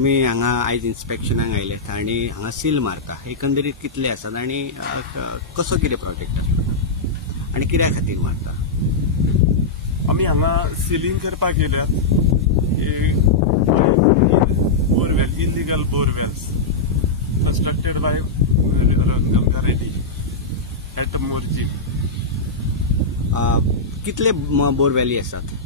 तुम्ही हांगा आयज इन्स्पेक्शनाक आयल्यात आणि हांगा सील मारता एकंदरीत कितले आसात आणि कसो कितें प्रोजेक्ट आसता आणि कित्या खातीर मारता? आमी हांगा सिलींग करपाक येयल्यात borewell illegal borewells constructed by Ganga Reddy at Morjim. कितले बोरवेली आसात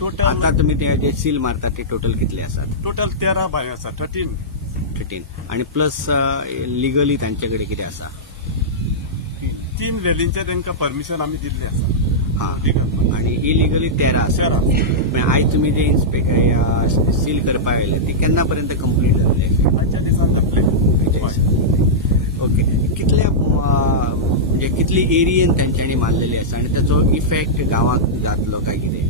टोटल? आता तुम्ही ते सील मारता ते टोटल कितले आसात? टोटल 13 बाय आसा 13 आणि प्लस लिगली तांचे कडेन कितें आसा? 3 वेलींचे तांकां परमिशन आमी दिल्लें आसा. आणि इलिगली 13 आसा. आयज तुम्ही ते सील करपाक आयले ते केन्ना पर्यंत कंप्लीट जातले? आजच्या दिसान जातले. ओके. कितले म्हणजे कितली एरियेन तांच्यांनी मारलेली आसा आणि त्याचो इफेक्ट गावाक जातलो काय कितें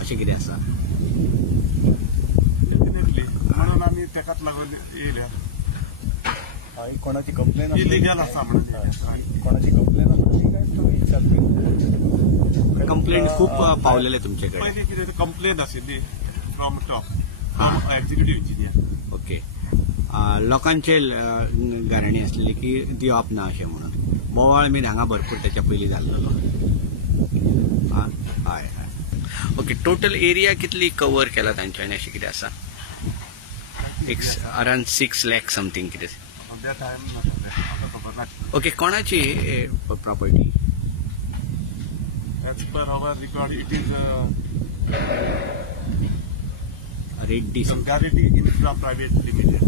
अशें कितें आसा? डेफिनेटली म्हणून आमी तेकाच लागून येयल्या. कोणाची कंप्लेन इलिगल आसा म्हणून. कोणाची कंप्लेन आसली काय तुम्ही कंप्लेंट खूप पावलेले तुमचे कडेन? पयलीं कितें कंप्लेन आशिल्ली from top from executive engineer. Okay. लोकांचे गारणी आसली की दिवप ना अशें म्हणून बोवाळ बी हांगा भरपूर त्याच्या पयलीं जाल्लो. हय. ओके. टोटल एरिया कितली कवर केला तांच्यांनी अशें कितें आसा? अराउंड 6 लाख समथींग कितें. ओके. कोणाची property? As per our record, it is Reddy Ganga Reddy Infra Private Limited.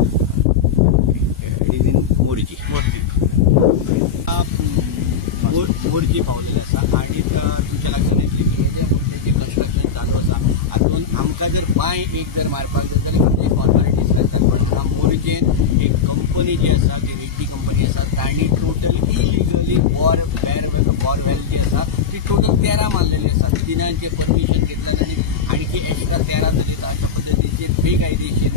Morjim पावलेले आसा आणि तुमच्या लक्षात येतले की हे जे कंस्ट्रक्शन चालू आसा हातून आमकां जर बाय एक जर मारपाक जाय जाल्यार कितले फॉर्मेलिटीज करतात. पण मोरजेन एक कंपनी जी आसा ती रेड्डी कंपनी आसा तांणी टोटल इलिगली बोरवेल जी आसा ती टोटल 13 मारलेली आसा. 3 परमिशन घेतल्या तांणी आणखी एक्स्ट्रा 13 जाली. अशा पद्दतीचे बेकायदेशीर